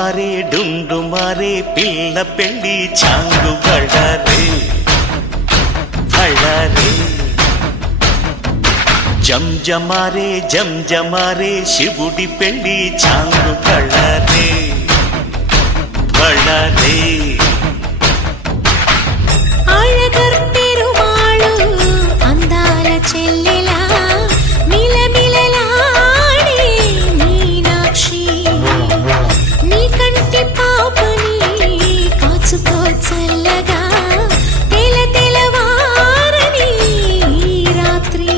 మారే డుండు మారే పిల్ల పెళ్ళి చాంగు బళ్ళారే బళ్ళారే జంజమారే శివుడి పెళ్ళి చాంగు బళ్ళారే బళ్ళారే అందాల చెల్లెలా మిలమిలలాడే మీనాక్షి నీ కంటి పాపని కాచుకో చల్లగా తెల తెలవారని రాత్రి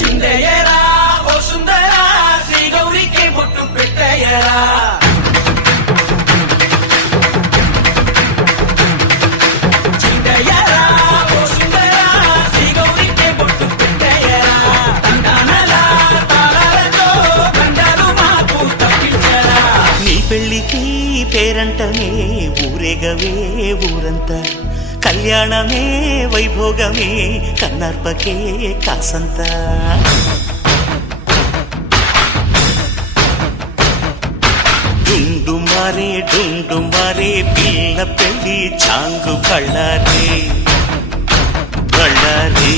చిందయ్యరా ఓ సుందరా శ్రీ గౌరికి బొట్టు పెట్టయ్యరా పెళ్ళికి పేరంటమే ఊరేగవే ఊరంతా కళ్యాణమే వైభోగమే కన్నార్పకే కాసంత డుండు మారే పిల్ల పెళ్ళి చాంగు బళ్ళారే బళ్ళారే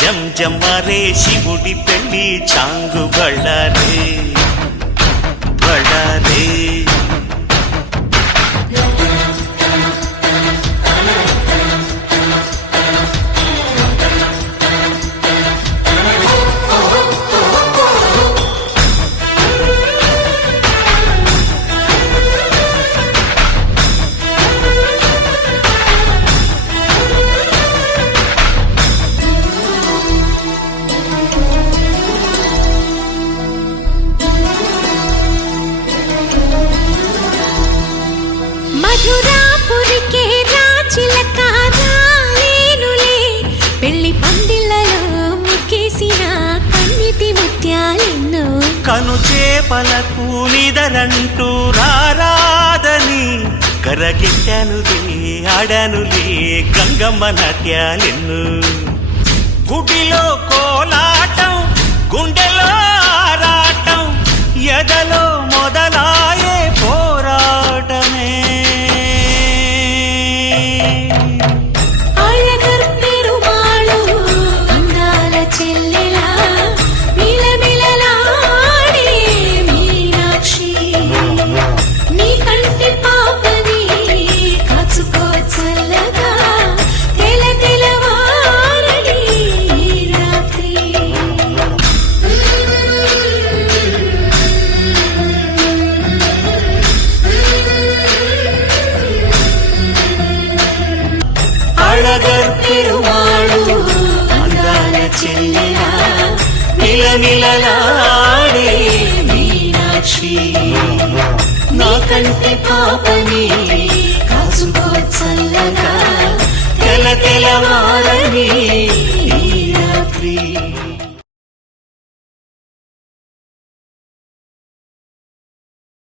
జంజమారే శివుడి పెళ్ళి చాంగు బళ్ళారే బళ్ళారే మధురాపురికే రాచిలక రాలేనులే పెళ్లి పందిళ్ళలో ముక్కేసిన కన్నిటి ముత్యాలెన్నో కను చేపలకు నిదరంటూ రారాదని కరగిట్టానులే ఆడానులే గంగమ్మ నాట్యాలెన్ను గుడిలో కోలాటం గుండెలో ఆరాటం ఎదలో మొదలాయే పోరాటమే అందాల చెల్లెలా మిలమిలలాడే మీనాక్షి నీ కంటి పాపని కాచుకో చల్లగా తెల తెలవారని రాత్రి అళగర్ పెరుమాళు అందాల చెల్లెలా మిలమిలలాడే మీనాక్షి నీ కంటి పాపని కాచుకో చల్లగా తెల తెలవ